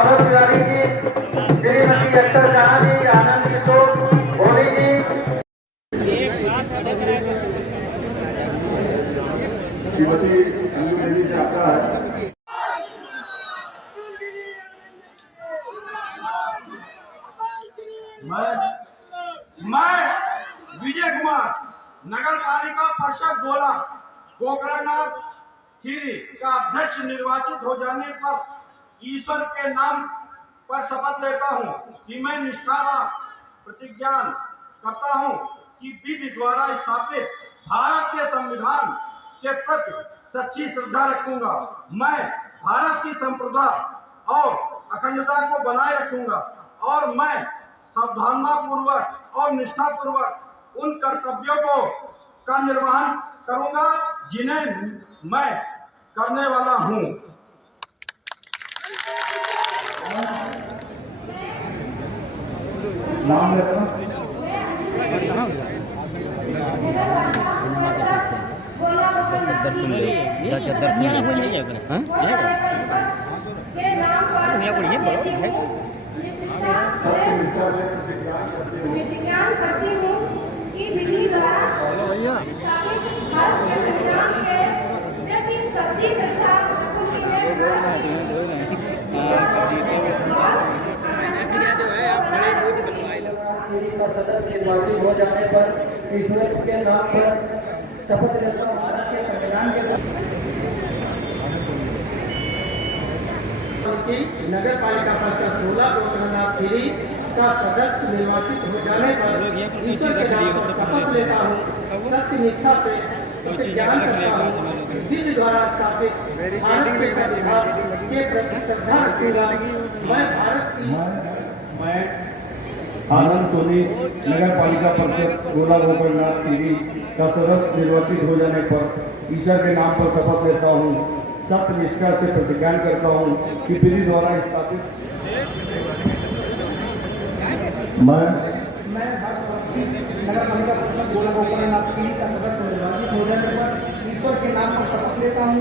अभय तिवारी जी, श्रीमती अख्तर जहां जी, आनंद किशोर भोली जी। श्रीमती अंजू देवी से आग्रह है। मैं विजय कुमार नगर पालिका परिषद गोला गोकरणनाथ खीरी का अध्यक्ष निर्वाचित हो जाने पर ईश्वर के नाम पर शपथ लेता हूं कि मैं निष्ठा व प्रतिज्ञा करता हूं कि विधि द्वारा स्थापित भारत के संविधान के प्रति सच्ची श्रद्धा रखूंगा। मैं भारत की संप्रभुता और अखंडता को बनाए रखूंगा और मैं सावधानतापूर्वक और निष्ठापूर्वक उन कर्तव्यों का निर्वहन करूंगा जिन्हें मैं करने वाला हूं। नाम लेना प्रतिज्ञा करती हूँ कि विधि द्वारा भारत के संविधान के प्रति सच्ची निष्ठा रखूंगी। का सदस्य निर्वाचित हो जाने पर ईश्वर के नाम पर शपथ लेता हूं। भारत के संविधान के नगर पालिका परिषद गोला गोकरणनाथ खीरी का सदस्य निर्वाचित हो जाने पर ईश्वर के नाम पर शपथ लेता हूँ। सत्य निष्ठा से प्रतिज्ञा करता हूँ। विधि द्वारा स्थापित भारत के संविधान के प्रति श्रद्धा रखूंगा। मैं भारत की आनंद सोनी नगर पालिका परिषद गोला गोकरणनाथ खीरी का सदस्य निर्वाचित हो जाने पर ईश्वर के नाम पर शपथ लेता हूँ। सत्य निष्ठा से प्रतिज्ञा करता हूँ कि विधि द्वारा स्थापित मैं नगर पालिका परिषद गोला गोकरणनाथ खीरी का सदस्य निर्वाचित हो जाने पर ईश्वर के नाम पर शपथ लेता हूँ।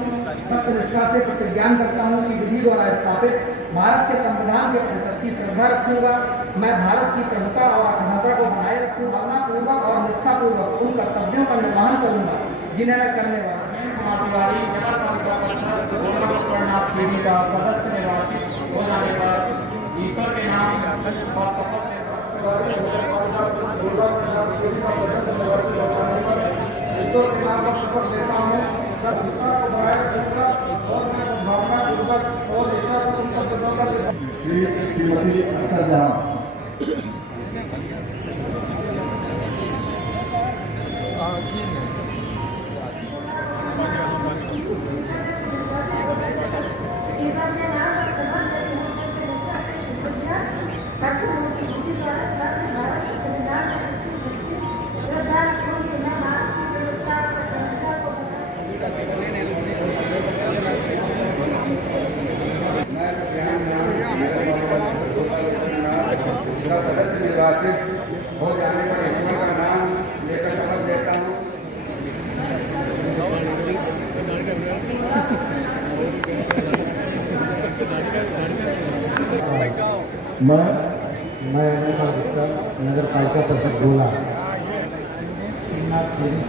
सत्य निष्ठा से प्रतिज्ञा करता हूँ कि विधि द्वारा स्थापित भारत के संविधान के प्रति सच्ची श्रद्धा रखूंगा। मैं भारत की प्रभुता और अखंडता को बनाए रखूंगा। भावनापूर्वक और निष्ठापूर्वक उन कर्तव्यों का निर्वहन करूंगा जिन्हें मैं करने वाला तिवारी नगर पालिका परिषद गोला गोकरणनाथ खीरी का सदस्य निर्वाचित हो जाने पर ईश्वर के नाम पर शपथ लेता हूँ। सत्ता को बनाए रखूंगा और मैं भावनापूर्वक और निष्ठापूर्वक श्रीमती अख्तर जहां सदस्य निर्वाचित हो जाने पर ईश्वर का नाम लेकर शपथ लेता हूँ। मैं नगर पालिका परिषद गोला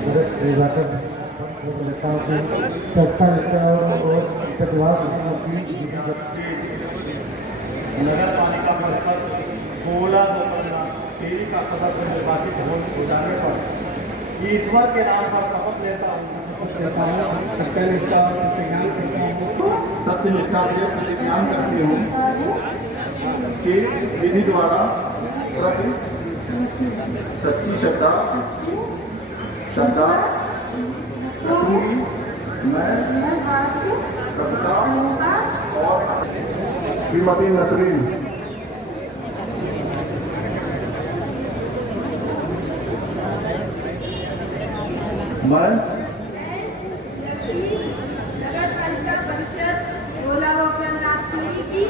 सदस्य निर्वाचन लेता हूँ। संस्था और प्रतिवाद नगर पालिका परिषद गोला गोकरणनाथ खीरी का सदस्य निर्वाचित हो जाने पर ईश्वर के नाम पर शपथ लेता हूँ। सत्य निष्ठा से प्रतिज्ञा करती हूँ कि विधि द्वारा प्रति सच्ची श्रद्धा रखूंगी। मैं प्रभुता और श्रीमती नसरीन नगर पालिका परिषद गोला गोकरणनाथ खीरी की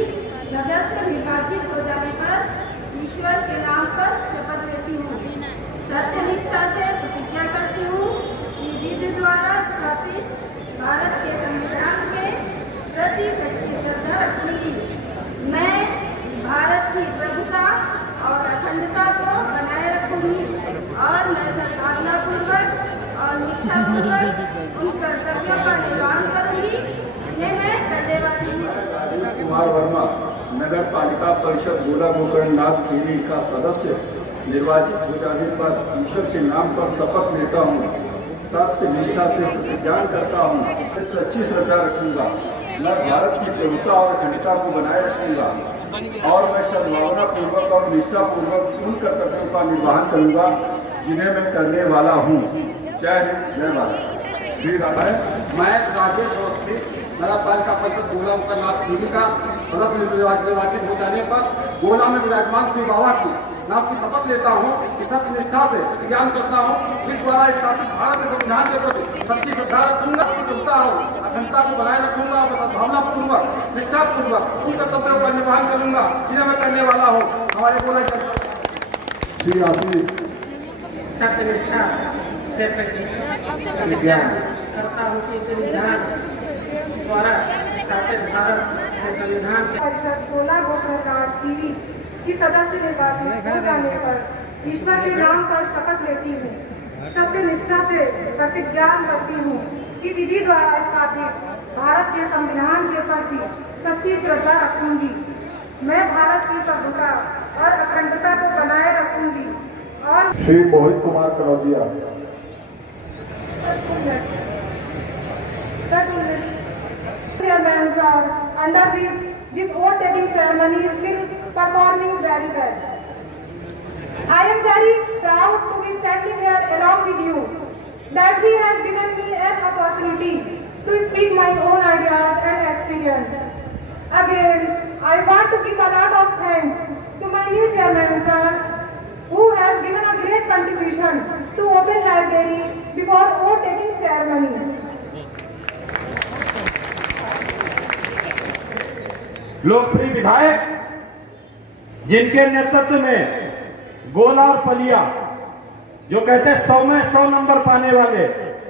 सदस्य निर्वाचित हो जाने पर ईश्वर के नाम पर शपथ लेती हूँ। सत्य निष्ठा से प्रतिज्ञा करती हूँ कि विधि द्वारा स्थापित भारत के संविधान के प्रति सच्ची श्रद्धा रखूंगी। मैं की प्रभुता और अखंडता को बनाए रखूंगी और मैं सद्भावनापूर्वक और निष्ठापूर्वक उन कर्तव्यों का निर्वहन करूंगी जिन्हें मैं करने वाली हूँ। कुमार वर्मा नगर पालिका परिषद गोला गोकर्णनाथ खीरी का सदस्य निर्वाचित हो जाने पर ईश्वर के नाम पर शपथ लेता हूँ, सत्य निष्ठा से प्रतिज्ञा करता हूँ, सच्ची श्रद्धा रखूंगा, मैं भारत की प्रभुता और अखंडता को बनाए रखूंगा और मैं सद्भावना पूर्वक और निष्ठा पूर्वक उन कर्तव्यों का निर्वहन करूंगा जिन्हें मैं करने वाला हूँ। जय हिंद, जय भारत। मैं राजेश अवस्थी नगर पालिका परिषद गोला गोकर्णनाथ खीरी का सदस्य निर्वाचित हो जाने पर गोला में विराजमान श्री बाबा की नाम की शपथ लेता हूँ कि सत्य निष्ठा से ज्ञान करता हूँ, जिस द्वारा स्थापित भारत के संविधान के प्रति सच्ची श्रद्धा रखूंगा, प्रभुता और अखंडता को बनाए रखूंगा और सद्भावना पूर्वक निष्ठा पूर्वक उन कर्तव्यों का निर्वहन करूंगा जिन्हें मैं करने वाला हूँ। हमारे गोला श्री आशीष सत्य निष्ठा से प्रतिज्ञा करता हूँ कि संविधान द्वारा स्थापित भारत के संविधान के परिषद गोला गोकर्णनाथ खीरी की सदस्य निर्वाचित हो जाने पर ईश्वर के नाम पर शपथ लेती हूँ, सत्य निष्ठा से प्रतिज्ञा करती हूँ कि विधि द्वारा स्थापित भारत के संविधान के प्रति सच्ची श्रद्धा रखूंगी, मैं भारत की प्रभुता और अखंडता को बनाए रखूंगी और Shri Mohit Kumar Kanaujia chairmen are under which this vote taking ceremony is still performing very well. I am very proud to be standing here along with you, that he has given me an opportunity to speak my own ideas and experience. Again, I want to give a lot of thanks to my new chairman sir, who has given a great contribution to open library before vote taking ceremony. लोकप्रिय विधायक जिनके नेतृत्व में गोला और पलिया जो कहते 100 में 100 नंबर पाने वाले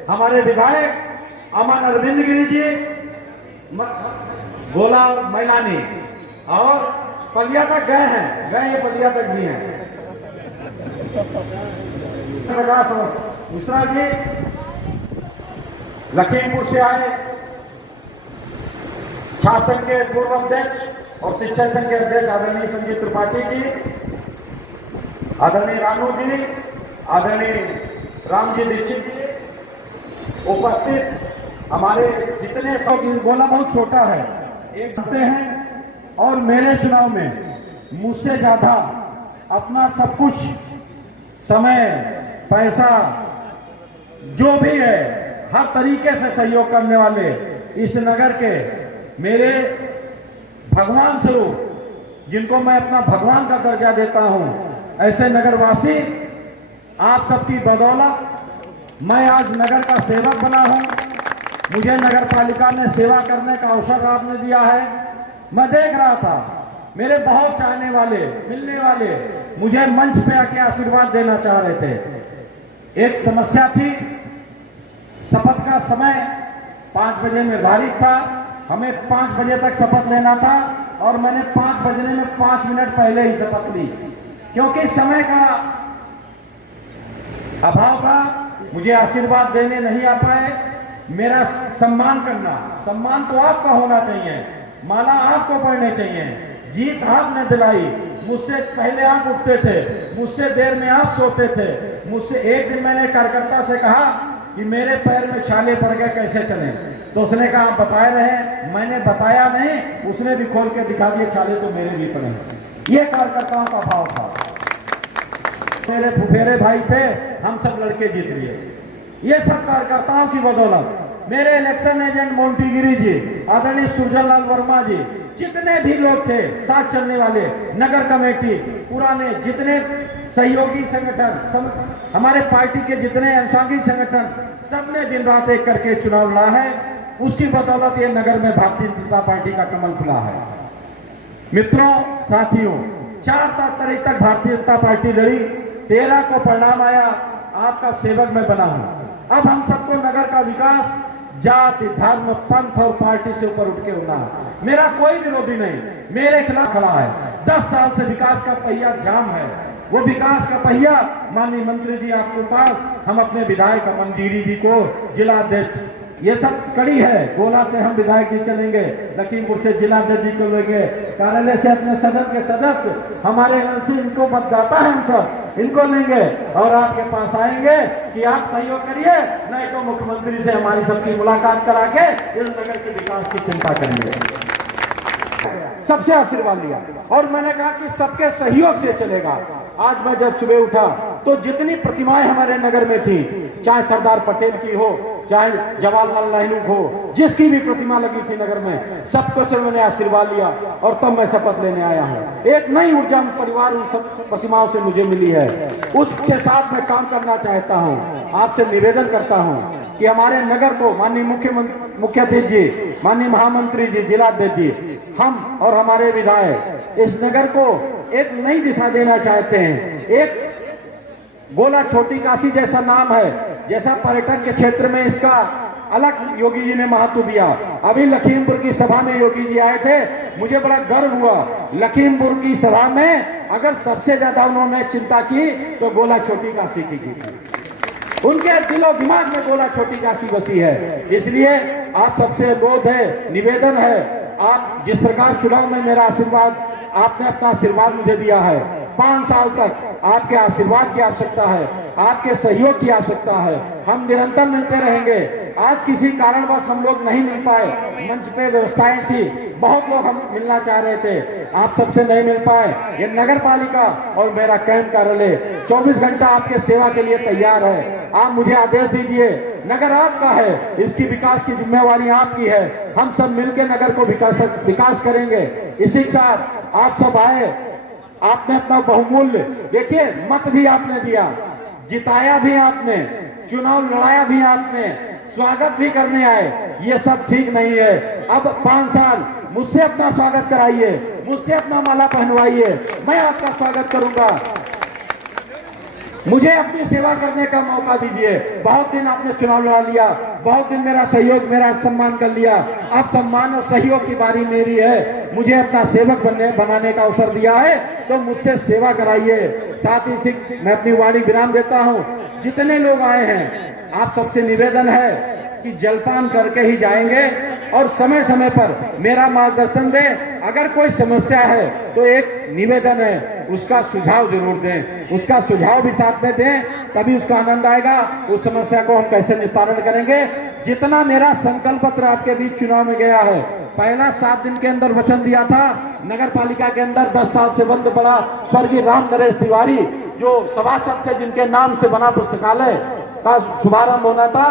हमारे विधायक अमन अरविंद गिरी जी, गोला और मैलानी और पलिया तक गए हैं, ये पलिया तक भी हैं। मिश्रा जी लखीमपुर से आए, शासन के पूर्व अध्यक्ष और शिक्षा संघ के अध्यक्ष आदरणीय संजीव त्रिपाठी जी, आदरणीय रानू जी, आदरणीय रामजी दीक्षित जी, उपस्थित हमारे जितने सब। गोला बहुत छोटा है, एक हफ्ते हैं और मेरे चुनाव में मुझसे ज्यादा अपना सब कुछ समय, पैसा जो भी है हर तरीके से सहयोग करने वाले इस नगर के मेरे भगवान स्वरूप, जिनको मैं अपना भगवान का दर्जा देता हूं, ऐसे नगरवासी आप सबकी बदौलत मैं आज नगर का सेवक बना हूं। मुझे नगर पालिका ने सेवा करने का अवसर आपने दिया है। मैं देख रहा था मेरे बहुत चाहने वाले, मिलने वाले मुझे मंच पे आके आशीर्वाद देना चाह रहे थे। एक समस्या थी, शपथ का समय 5 बजे निर्धारित था, हमें 5 बजे तक शपथ लेना था और मैंने 5 बजने में 5 मिनट पहले ही शपथ ली, क्योंकि समय का अभाव था, मुझे आशीर्वाद देने नहीं आ पाए। मेरा सम्मान करना, सम्मान तो आपका होना चाहिए, माला आपको पढ़ने चाहिए, जीत आपने दिलाई, मुझसे पहले आप उठते थे, मुझसे देर में आप सोते थे। मुझसे एक दिन मैंने कार्यकर्ता से कहा कि मेरे पैर में छाले पड़ गए, कैसे चले, तो उसने कहा आप बताए रहे, मैंने बताया नहीं, उसने भी खोल के दिखा दिए छाले तो मेरे भी पड़े। ये कार्यकर्ताओं का भाव था। मेरे फुफेरे भाई थे, हम सब लड़के जीत लिए, ये सब कार्यकर्ताओं की बदौलत। मेरे election agent Monty Giri ji, आदरणीय सुरजनलाल वर्मा जी, जितने भी लोग थे साथ चलने वाले, नगर कमेटी, पुराने जितने सहयोगी संगठन, हमारे पार्टी के जितने अंशांगिक संगठन, सबने दिन रात एक करके चुनाव लड़ा है। उसकी बदौलत ये नगर में भारतीय जनता पार्टी का कमल खुला है। मित्रों, साथियों, 4 तारीख तक भारतीय जनता पार्टी लड़ी, 13 को परिणाम आया, आपका सेवक मैं बना हूं। अब हम सबको नगर का विकास जाति, धर्म, पंथ और पार्टी से ऊपर उठ के होना। मेरा कोई विरोधी नहीं, मेरे खिलाफ खड़ा है। 10 साल से विकास का पहिया जाम है। वो विकास का पहिया माननीय मंत्री जी आपके पास, हम अपने विधायक मंजीरी जी को, जिलाध्यक्ष, ये सब कड़ी है। गोला से हम विधायक जी चलेंगे, लखीमपुर से जिलाध्यक्ष जी को लेंगे, कार्यालय से अपने सदन के सदस्य, हमारे एलसी इनको मतदाता है, हम सब इनको लेंगे और आपके पास आएंगे कि आप सहयोग करिए, नहीं तो मुख्यमंत्री से हमारी सबकी मुलाकात करा के इस नगर के विकास की चिंता करेंगे। सबसे आशीर्वाद लिया और मैंने कहा कि सबके सहयोग से चलेगा। आज मैं जब सुबह उठा तो जितनी प्रतिमाएं हमारे नगर में थी, चाहे सरदार पटेल की हो, चाहे जवाहरलाल नेहरू हो, जिसकी भी प्रतिमा लगी थी नगर में, सबको से मैंने आशीर्वाद लिया और तब मैं शपथ लेने आया हूँ। एक नई ऊर्जा परिवार उन सब प्रतिमाओं से मुझे मिली है, उसके साथ मैं काम करना चाहता हूँ। आपसे निवेदन करता हूँ कि हमारे नगर को माननीय मुख्य अतिथि जी, माननीय महामंत्री जी, जिलाध्यक्ष जी, हम और हमारे विधायक इस नगर को एक नई दिशा देना चाहते हैं। एक गोला छोटी काशी जैसा नाम है, जैसा पर्यटन के क्षेत्र में इसका अलग योगी जी ने महत्व दिया। अभी लखीमपुर की सभा में योगी जी आए थे, मुझे बड़ा गर्व हुआ। लखीमपुर की सभा में अगर सबसे ज्यादा उन्होंने चिंता की तो गोला छोटी काशी की थी। उनके दिलो दिमाग में गोला छोटी काशी बसी है। इसलिए आप सबसे अनुरोध है, निवेदन है, आप जिस प्रकार चुनाव में मेरा आशीर्वाद, आपने अपना आशीर्वाद मुझे दिया है, 5 साल तक आपके आशीर्वाद की आवश्यकता है, आपके सहयोग की आवश्यकता है। हम निरंतर मिलते रहेंगे। आज किसी कारणवश हम लोग नहीं मिल पाए, मंच पे व्यवस्थाएं थी, बहुत लोग हम मिलना चाह रहे थे, आप सबसे नहीं मिल पाए। ये नगर पालिका और मेरा कैंप कार्यालय 24 घंटा आपके सेवा के लिए तैयार है। आप मुझे आदेश दीजिए, नगर आपका है, इसकी विकास की जिम्मेवारी आपकी है। हम सब मिलकर नगर को विकास करेंगे। इसी के साथ आप सब आए, आपने अपना बहुमूल्य, देखिए मत भी आपने दिया, जिताया भी आपने, चुनाव लड़ाया भी आपने, स्वागत भी करने आए, ये सब ठीक नहीं है। अब 5 साल मुझसे अपना स्वागत कराइए, मुझसे अपना माला पहनवाइए, मैं आपका स्वागत करूंगा। मुझे अपनी सेवा करने का मौका दीजिए। बहुत दिन आपने चुनाव लड़ा लिया, बहुत दिन मेरा सहयोग, मेरा सम्मान कर लिया, अब सम्मान और सहयोग की बारी मेरी है। मुझे अपना सेवक बनाने का अवसर दिया है तो मुझसे सेवा कराइए। साथ ही मैं अपनी वाणी विराम देता हूँ। जितने लोग आए हैं, आप सबसे निवेदन है कि जलपान करके ही जाएंगे और समय समय पर मेरा मार्गदर्शन दें। अगर कोई समस्या है तो एक निवेदन है, उसका सुझाव जरूर दें, उसका सुझाव भी साथ में दें, तभी उसका आनंद आएगा। उस समस्या को हम कैसे निस्तारण करेंगे। जितना मेरा संकल्प पत्र आपके बीच चुनाव में गया है, पहला 7 दिन के अंदर वचन दिया था, नगर पालिका के अंदर 10 साल से बंद पड़ा स्वर्गीय राम नरेश तिवारी जो सभासद थे, जिनके नाम से बना पुस्तकालय का शुभारंभ होना था,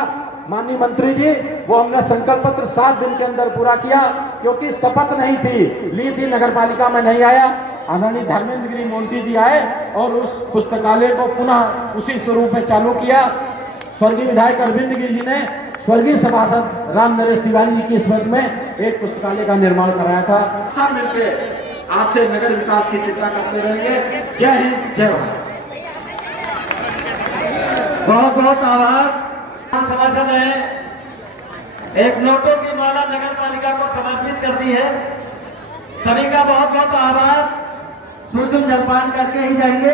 माननीय मंत्री जी, वो हमने संकल्प पत्र 7 दिन के अंदर पूरा किया। क्योंकि शपथ नहीं थी ली थी, नगर पालिका में नहीं आया, आदरणीय धर्मेंद्र गिरी मोंटी जी आए और उस पुस्तकालय को पुनः उसी स्वरूप में चालू किया। स्वर्गीय विधायक अरविंद गिरी जी ने स्वर्गीय सभासद राम नरेश तिवारी जी की स्मृति में एक पुस्तकालय का निर्माण कराया था। सब मिलकर आपसे नगर विकास की चिंता करते रहेंगे। जय हिंद, जय भारत। बहुत बहुत आभार। समाज में एक नोटों की माला नगर पालिका को समर्पित कर दी है। सभी का बहुत बहुत आभार। सूक्ष्म जलपान करके ही जाएंगे।